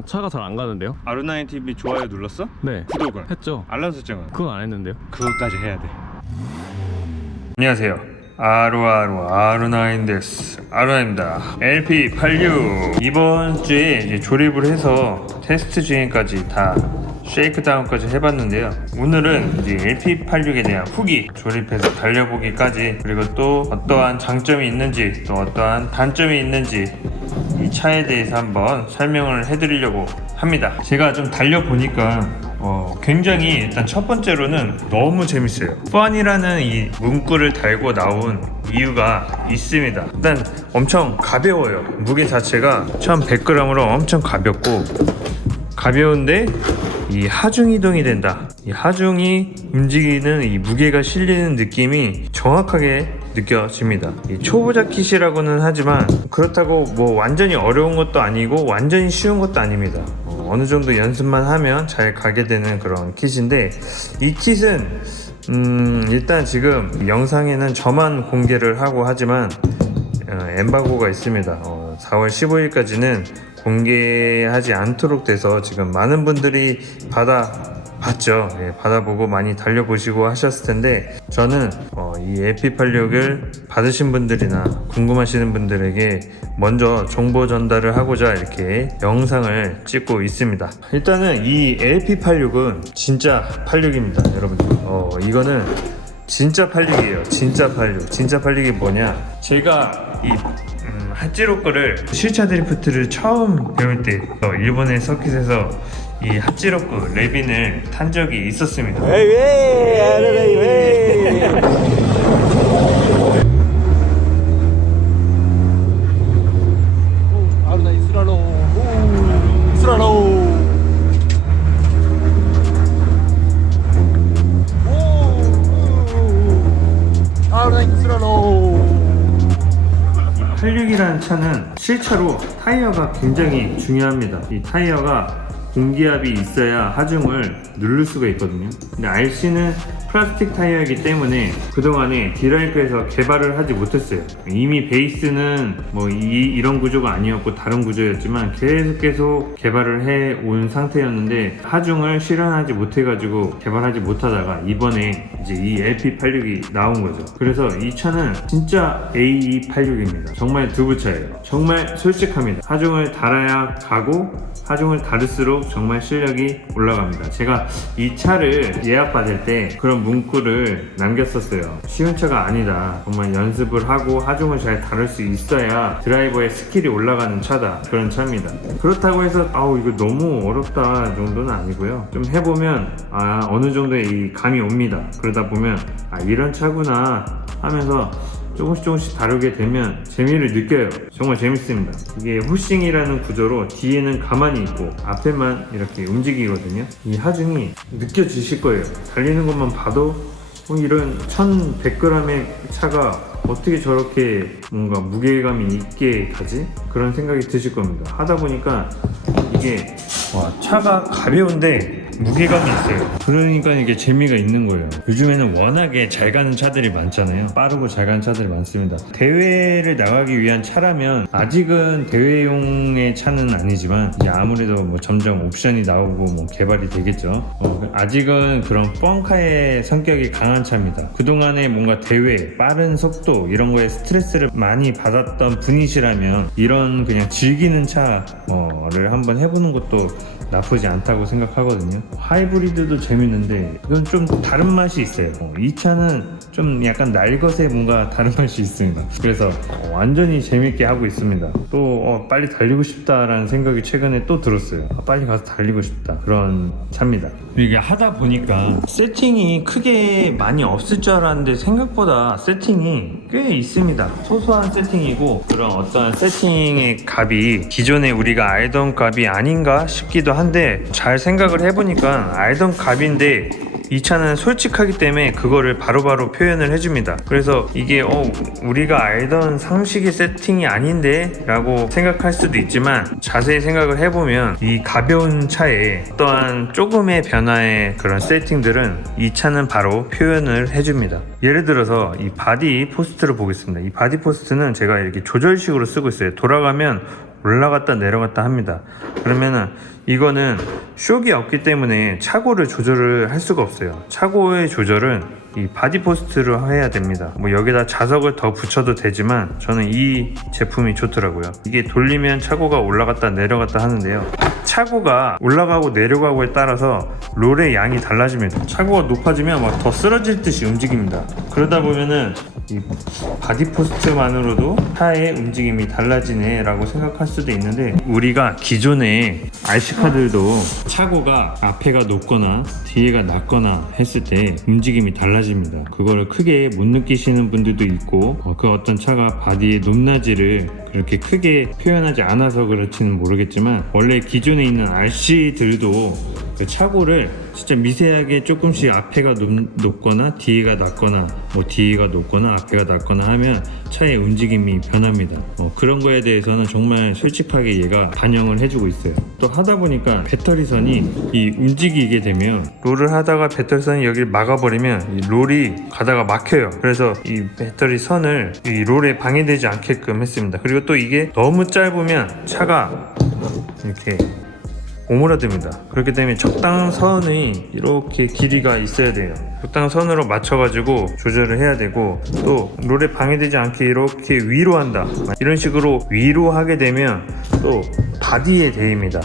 형 차가 잘 안 가는데요? 아루나인 TV 좋아요 눌렀어? 네 구독은? 했죠. 알람 설정은? 그건 안 했는데요. 그것까지 해야 돼. 안녕하세요. 아루나인 데스. 아루나입니다. LP86 이번 주에 이제 조립을 해서 테스트 주행까지 다 쉐이크다운까지 해봤는데요. 오늘은 이제 LP86에 대한 후기, 조립해서 달려보기까지, 그리고 또 어떠한 장점이 있는지 또 어떠한 단점이 있는지 이 차에 대해서 한번 설명을 해드리려고 합니다. 제가 좀 달려보니까 굉장히 일단 첫 번째로는 너무 재밌어요. 펀이라는 이 문구를 달고 나온 이유가 있습니다. 일단 엄청 가벼워요. 무게 자체가 1100g으로 엄청 가벼운데 이 하중 이동이 된다. 이 하중이 움직이는 이 무게가 실리는 느낌이 정확하게 느껴집니다. 이 초보자 킷이라고는 하지만 그렇다고 뭐 완전히 어려운 것도 아니고 완전히 쉬운 것도 아닙니다. 어느 정도 연습만 하면 잘 가게 되는 그런 킷인데, 이 킷은 일단 지금 영상에는 저만 공개를 하고 하지만 엠바고가 있습니다. 4월 15일까지는 공개하지 않도록 돼서 지금 많은 분들이 받아봤죠. 받아보고 많이 달려보시고 하셨을 텐데, 저는 이 LP86을 받으신 분들이나 궁금하시는 분들에게 먼저 정보 전달을 하고자 이렇게 영상을 찍고 있습니다. 일단은 이 LP86은 진짜 86입니다, 여러분들. 이거는 진짜 86이에요. 진짜 86. 진짜 86이 뭐냐? 제가 이 핫지로 거를 실차 드리프트를 처음 배울 때 일본의 서킷에서 이 핫지로 거 레빈을 탄 적이 있었습니다. 아루나인 스라로우 아루나인 스라로우. 86이라는 차는 실차로 타이어가 굉장히 중요합니다. 이 타이어가 공기압이 있어야 하중을 누를 수가 있거든요. 근데 RC는 플라스틱 타이어이기 때문에 그동안에 디라이크에서 개발을 하지 못했어요. 이미 베이스는 뭐 이런 구조가 아니었고 다른 구조였지만 계속 개발을 해 온 상태였는데 하중을 실현하지 못해가지고 개발하지 못하다가 이번에 이제 이 LP86이 나온 거죠. 그래서 이 차는 진짜 AE86입니다. 정말 두부차예요. 정말 솔직합니다. 하중을 달아야 가고 하중을 다를수록 정말 실력이 올라갑니다. 제가 이 차를 예약받을 때 그런 문구를 남겼었어요. 쉬운 차가 아니다. 정말 연습을 하고 하중을 잘 다룰 수 있어야 드라이버의 스킬이 올라가는 차다. 그런 차입니다. 그렇다고 해서 이거 너무 어렵다 정도는 아니고요. 좀 해보면 어느 정도의 이 감이 옵니다. 그러다 보면 이런 차구나 하면서 조금씩 다루게 되면 재미를 느껴요. 정말 재밌습니다. 이게 호싱이라는 구조로 뒤에는 가만히 있고 앞에만 이렇게 움직이거든요. 이 하중이 느껴지실 거예요. 달리는 것만 봐도 이런 1100g의 차가 어떻게 저렇게 뭔가 무게감이 있게 가지? 그런 생각이 드실 겁니다. 하다 보니까 이게 차가 가벼운데 무게감이 있어요. 그러니까 이게 재미가 있는 거예요. 요즘에는 워낙에 잘 가는 차들이 많잖아요. 빠르고 잘 가는 차들이 많습니다. 대회를 나가기 위한 차라면 아직은 대회용의 차는 아니지만 이제 아무래도 뭐 점점 옵션이 나오고 뭐 개발이 되겠죠. 아직은 그런 펑카의 성격이 강한 차입니다. 그동안에 뭔가 대회, 빠른 속도 이런 거에 스트레스를 많이 받았던 분이시라면 이런 그냥 즐기는 차를 한번 해보는 것도 나쁘지 않다고 생각하거든요. 하이브리드도 재밌는데 이건 좀 다른 맛이 있어요. 이 차는 좀 약간 날것에 뭔가 다른 맛이 있습니다. 그래서 완전히 재밌게 하고 있습니다. 또 빨리 달리고 싶다라는 생각이 최근에 또 들었어요. 빨리 가서 달리고 싶다, 그런 차입니다. 이게 하다 보니까 세팅이 크게 많이 없을 줄 알았는데 생각보다 세팅이 꽤 있습니다. 소소한 세팅이고 그런 어떤 세팅의 값이 기존에 우리가 알던 값이 아닌가 싶기도 한데, 잘 생각을 해보니까 알던 값인데 이 차는 솔직하기 때문에 그거를 바로바로 표현을 해줍니다. 그래서 이게 우리가 알던 상식의 세팅이 아닌데 라고 생각할 수도 있지만, 자세히 생각을 해보면 이 가벼운 차에 어떠한 조금의 변화의 그런 세팅들은 이 차는 바로 표현을 해줍니다. 예를 들어서 이 바디 포스트를 보겠습니다. 이 바디 포스트는 제가 이렇게 조절식으로 쓰고 있어요. 돌아가면 올라갔다 내려갔다 합니다. 그러면은 이거는 쇼크가 없기 때문에 차고를 조절을 할 수가 없어요. 차고의 조절은 이 바디 포스트로 해야 됩니다. 뭐 여기다 자석을 더 붙여도 되지만 저는 이 제품이 좋더라고요. 이게 돌리면 차고가 올라갔다 내려갔다 하는데요. 차고가 올라가고 내려가고에 따라서 롤의 양이 달라집니다. 차고가 높아지면 막 더 쓰러질 듯이 움직입니다. 그러다 보면은 이 바디 포스트만으로도 차의 움직임이 달라지네 라고 생각할 수도 있는데, 우리가 기존의 RC카들도 차고가 앞에가 높거나 뒤에가 낮거나 했을 때 움직임이 달라집니다. 그거를 크게 못 느끼시는 분들도 있고, 그 어떤 차가 바디의 높낮이를 그렇게 크게 표현하지 않아서 그렇지는 모르겠지만, 원래 기존에 있는 RC들도 그 차고를 진짜 미세하게 조금씩 앞에가 높거나 뒤에가 낮거나 뭐 뒤에가 높거나 앞에가 낮거나 하면 차의 움직임이 변합니다. 그런 거에 대해서는 정말 솔직하게 얘가 반영을 해주고 있어요. 또 하다 보니까 배터리선이 이 움직이게 되면, 롤을 하다가 배터리선이 여기를 막아버리면 이 롤이 가다가 막혀요. 그래서 이 배터리선을 이 롤에 방해되지 않게끔 했습니다. 그리고 또 이게 너무 짧으면 차가 이렇게 오므라듭니다. 그렇기 때문에 적당선이 이렇게 길이가 있어야 돼요. 적당선으로 맞춰가지고 조절을 해야 되고, 또 롤에 방해되지 않게 이렇게 위로 한다, 이런 식으로 위로 하게 되면 또 바디에 대입니다.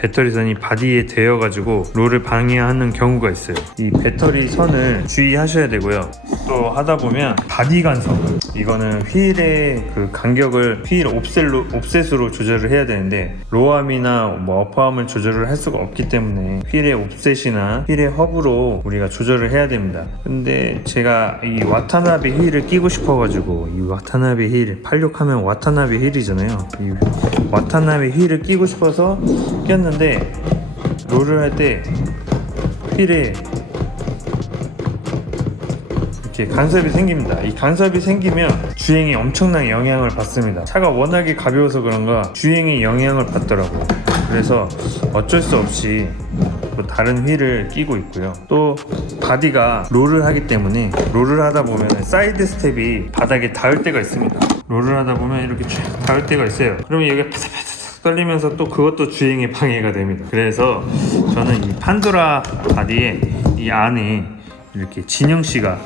배터리선이 바디에 대어가지고 롤을 방해하는 경우가 있어요. 이 배터리 선을 주의하셔야 되고요. 또 하다 보면 바디 간섭, 이거는 휠의 그 간격을 휠 옵셋으로 조절을 해야 되는데, 로암이나 뭐 어퍼암을 조절을 할 수가 없기 때문에 휠의 옵셋이나 휠의 허브로 우리가 조절을 해야 됩니다. 근데 제가 이 와타나베 휠을 끼고 싶어가지고, 이 와타나베 휠 86하면 와타나베 힐이잖아요. 이 와타나베 힐을 끼고 싶어서 꼈는데, 롤을 할 때 휠에 이렇게 간섭이 생깁니다. 이 간섭이 생기면 주행에 엄청난 영향을 받습니다. 차가 워낙에 가벼워서 그런가 주행에 영향을 받더라고요. 그래서 어쩔 수 없이 뭐 다른 휠을 끼고 있고요. 또 바디가 롤을 하기 때문에, 롤을 하다 보면 사이드 스텝이 바닥에 닿을 때가 있습니다. 롤을 하다 보면 이렇게 쫙 닿을 때가 있어요. 그러면 여기가 파삭파삭 떨리면서 또 그것도 주행에 방해가 됩니다. 그래서 저는 이 판도라 바디에 이 안에 이렇게 진영씨가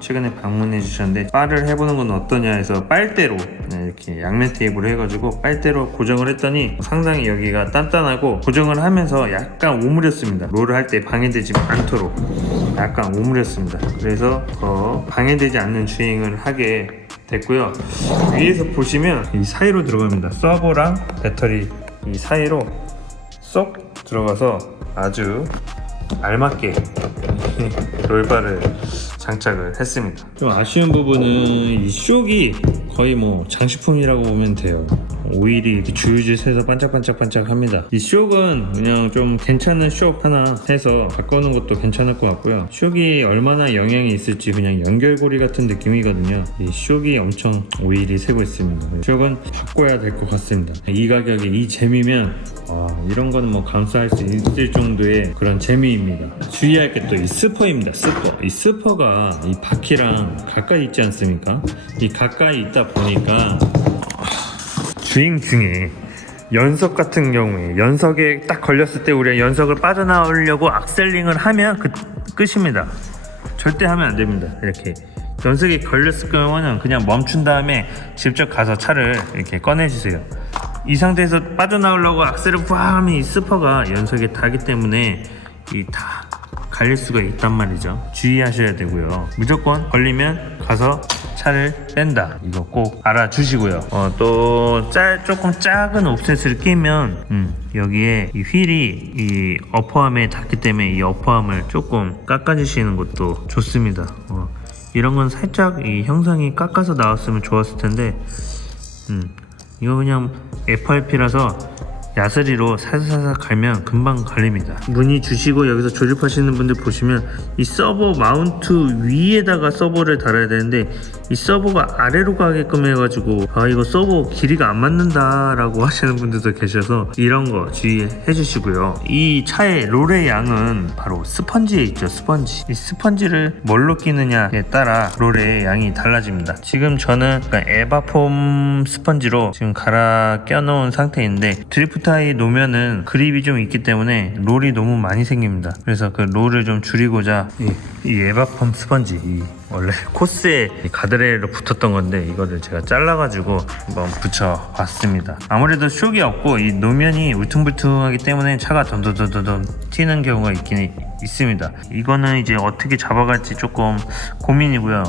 최근에 방문해 주셨는데, 빨을 해보는 건 어떠냐 해서 빨대로 이렇게 양면 테이프를 해가지고 빨대로 고정을 했더니 상당히 여기가 단단하고, 고정을 하면서 약간 오므렸습니다. 롤을 할 때 방해되지 않도록 약간 오므렸습니다. 그래서 방해되지 않는 주행을 하게 됐고요. 위에서 보시면 이 사이로 들어갑니다. 서버랑 배터리 이 사이로 쏙 들어가서 아주 알맞게 롤바를 장착을 했습니다. 좀 아쉬운 부분은 이 쇼크이 거의 뭐 장식품이라고 보면 돼요. 오일이 이렇게 줄줄 새서 반짝반짝 합니다. 이 쇼크는 그냥 좀 괜찮은 쇼크 하나 해서 바꾸는 것도 괜찮을 것 같고요. 쇼크이 얼마나 영향이 있을지 그냥 연결고리 같은 느낌이거든요. 이 쇼크이 엄청 오일이 새고 있습니다. 쇼크는 바꿔야 될 것 같습니다. 이 가격에 이 재미면 이런 거는 뭐 감수할 수 있을 정도의 그런 재미입니다. 주의할 게 또 이 스퍼입니다. 이 스퍼가 이 바퀴랑 가까이 있지 않습니까? 이 가까이 있다 보니까 주행 중에 연석 같은 경우에, 연석에 딱 걸렸을 때 우리가 연석을 빠져나오려고 악셀링을 하면 끝입니다. 절대 하면 안 됩니다. 이렇게 연석에 걸렸을 경우는 그냥 멈춘 다음에 직접 가서 차를 이렇게 꺼내주세요. 이 상태에서 빠져나오려고 악셀을 꽉 하면 이 스퍼가 연석에 닿기 때문에 다 갈릴 수가 있단 말이죠. 주의하셔야 되고요. 무조건 걸리면 가서 차를 뺀다, 이거 꼭 알아주시고요. 또 조금 작은 옵셋을 끼면 여기에 이 휠이 이 어퍼암에 닿기 때문에 이 어퍼암을 조금 깎아주시는 것도 좋습니다. 이런 건 살짝 이 형상이 깎아서 나왔으면 좋았을 텐데, 이거 그냥 FRP라서 야스리로 살살살 갈면 금방 갈립니다. 문의 주시고 여기서 조립하시는 분들 보시면 이 서버 마운트 위에다가 서버를 달아야 되는데 이 서버가 아래로 가게끔 해가지고 아 이거 서버 길이가 안 맞는다 라고 하시는 분들도 계셔서 이런 거 주의해 주시고요. 이 차의 롤의 양은 바로 스펀지에 있죠. 스펀지. 이 스펀지를 뭘로 끼느냐에 따라 롤의 양이 달라집니다. 지금 저는 에바폼 스펀지로 지금 갈아 껴놓은 상태인데 드리프트하이 놓으면은 그립이 좀 있기 때문에 롤이 너무 많이 생깁니다. 그래서 그 롤을 좀 줄이고자 이 에바폼 스펀지 이 원래 코스에 가드레일로 붙었던 건데 이거를 제가 잘라가지고 한번 붙여봤습니다. 아무래도 쇼이 없고 이 노면이 울퉁불퉁하기 때문에 차가 던던던던 튀는 경우가 있긴 있습니다. 이거는 이제 어떻게 잡아갈지 조금 고민이고요.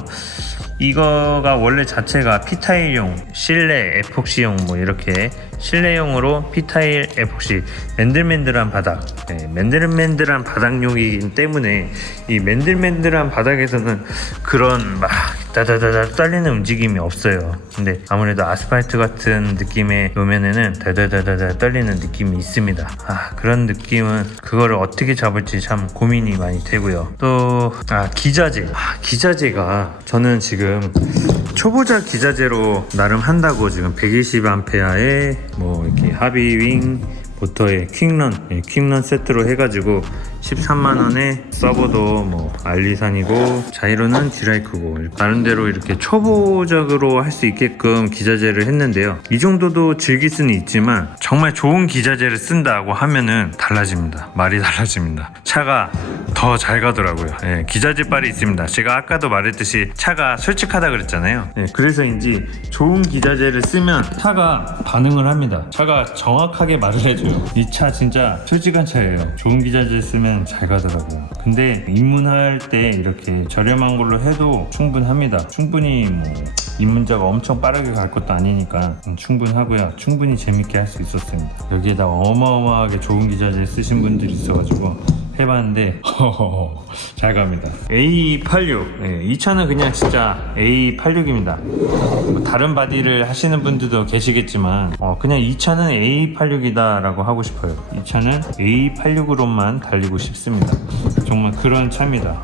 이거가 원래 자체가 P타일용, 실내 에폭시용 뭐 이렇게 실내용으로 P타일 에폭시 맨들맨들한 바닥, 맨들맨들한 바닥용이기 때문에 이 맨들맨들한 바닥에서는 그런 막 다다다다 떨리는 움직임이 없어요. 근데 아무래도 아스팔트 같은 느낌의路面에는 다다다다다 떨리는 느낌이 있습니다. 그런 느낌은 그거를 어떻게 잡을지 참 고민이 많이 되고요. 또 기자재. 기자재가 저는 지금 초보자 기자재로 나름 한다고 지금 120A의 뭐 이렇게 하비윙 모터의 퀵런 세트로 해가지고 13만원에 서버도 뭐 알리산이고 자이로는 디라이크고 나름대로 이렇게 초보적으로 할 수 있게끔 기자재를 했는데요. 이 정도도 즐길 수는 있지만 정말 좋은 기자재를 쓴다고 하면은 달라집니다. 말이 달라집니다. 차가 더 잘 가더라고요. 기자재 빨이 있습니다. 제가 아까도 말했듯이 차가 솔직하다 그랬잖아요. 그래서인지 좋은 기자재를 쓰면 차가 반응을 합니다. 차가 정확하게 말을 해줘요. 이 차 진짜 솔직한 차예요. 좋은 기자재 쓰면 잘 가더라고요. 근데 입문할 때 이렇게 저렴한 걸로 해도 충분합니다. 충분히 뭐 입문자가 엄청 빠르게 갈 것도 아니니까 충분하고요. 충분히 재밌게 할 수 있었습니다. 여기에다 어마어마하게 좋은 기자재 쓰신 분들이 있어가지고 해봤는데 잘 갑니다. A86 이 차는 그냥 진짜 A86입니다. 뭐 다른 바디를 하시는 분들도 계시겠지만 그냥 이 차는 A86이다 라고 하고 싶어요. 이 차는 A86으로만 달리고 싶습니다. 정말 그런 차입니다.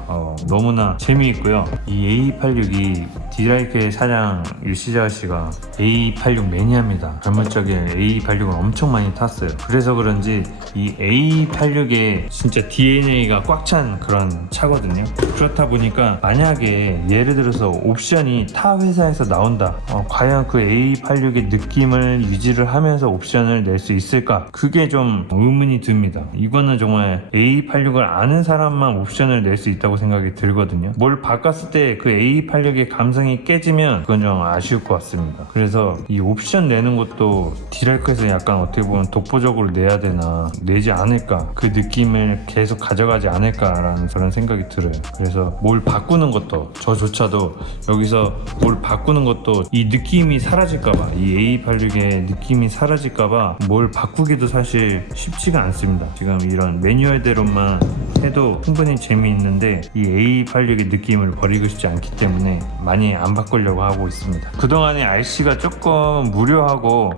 너무나 재미있고요. 이 A86이 디라이크의 사장 일시자 씨가 A86 매니아입니다. 젊을 적에 A86을 엄청 많이 탔어요. 그래서 그런지 이 A86에 진짜 DNA가 꽉 찬 그런 차거든요. 그렇다 보니까 만약에 예를 들어서 옵션이 타 회사에서 나온다. 과연 그 A86의 느낌을 유지를 하면서 옵션을 낼 수 있을까? 그게 좀 의문이 듭니다. 이거는 정말 A86을 아는 사람만 옵션을 낼 수 있다고 생각이 들거든요. 뭘 바꿨을 때 그 A86의 감성이 깨지면 그건 좀 아쉬울 것 같습니다. 그래서 이 옵션 내는 것도 디라이크에서 약간 어떻게 보면 독보적으로 내야 되나 내지 않을까 그 느낌을 계속 가져가지 않을까라는 그런 생각이 들어요. 그래서 뭘 바꾸는 것도 저조차도 여기서 뭘 바꾸는 것도 이 느낌이 사라질까봐 이 A86의 느낌이 사라질까봐 뭘 바꾸기도 사실 쉽지가 않습니다. 지금 이런 매뉴얼대로만 해도 충분히 재미있는데 이 A86의 느낌을 버리고 싶지 않기 때문에 많이 안 바꾸려고 하고 있습니다. 그동안에 RC가 조금 무료하고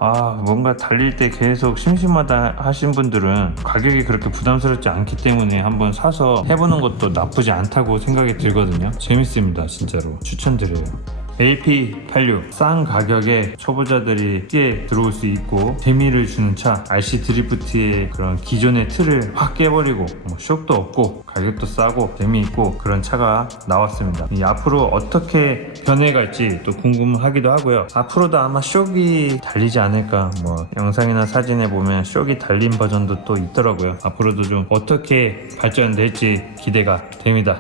뭔가 달릴 때 계속 심심하다 하신 분들은 가격이 그렇게 부담스럽지 않기 때문에 한번 사서 해보는 것도 나쁘지 않다고 생각이 들거든요. 재밌습니다. 진짜로 추천드려요. LP86 싼 가격에 초보자들이 쉽게 들어올 수 있고 재미를 주는 차 RC 드리프트의 그런 기존의 틀을 확 깨버리고 쇼크도 없고 가격도 싸고 재미있고 그런 차가 나왔습니다. 앞으로 어떻게 변해갈지 또 궁금하기도 하고요. 앞으로도 아마 쇼기 달리지 않을까 뭐 영상이나 사진에 보면 쇼기 달린 버전도 또 있더라고요. 앞으로도 좀 어떻게 발전될지 기대가 됩니다.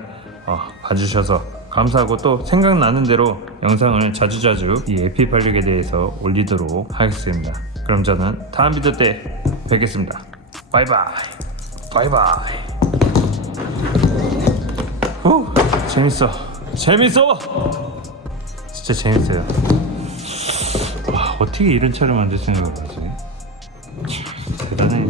봐주셔서 감사하고 또 생각나는 대로 영상을 자주자주 이 LP86에 대해서 올리도록 하겠습니다. 그럼 저는 다음 비디오 때 뵙겠습니다. 바이바이. 바이바이. 재밌어. 진짜 재밌어요. 어떻게 이런 차를 만들 생각을 하지? 대단해.